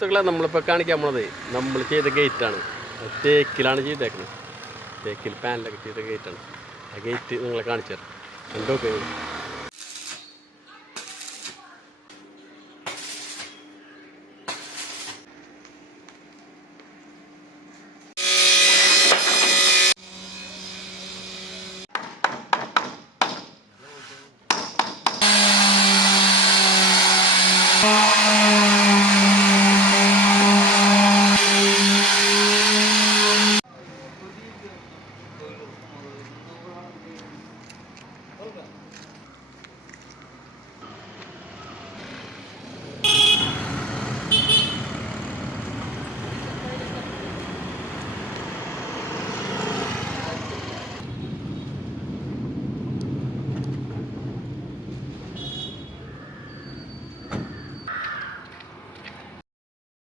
സുഹൃത്തുക്കളെ നമ്മളിപ്പോൾ കാണിക്കാൻ പോണത് നമ്മൾ ചെയ്ത ഗേറ്റാണ്. തേക്കിലാണ് ചെയ്തേക്കുന്നത്. തേക്കിൽ പാനലൊക്കെ ചെയ്ത ഗേറ്റാണ്. ആ ഗേറ്റ് നിങ്ങളെ കാണിച്ചു തരാം. കണ്ടോ?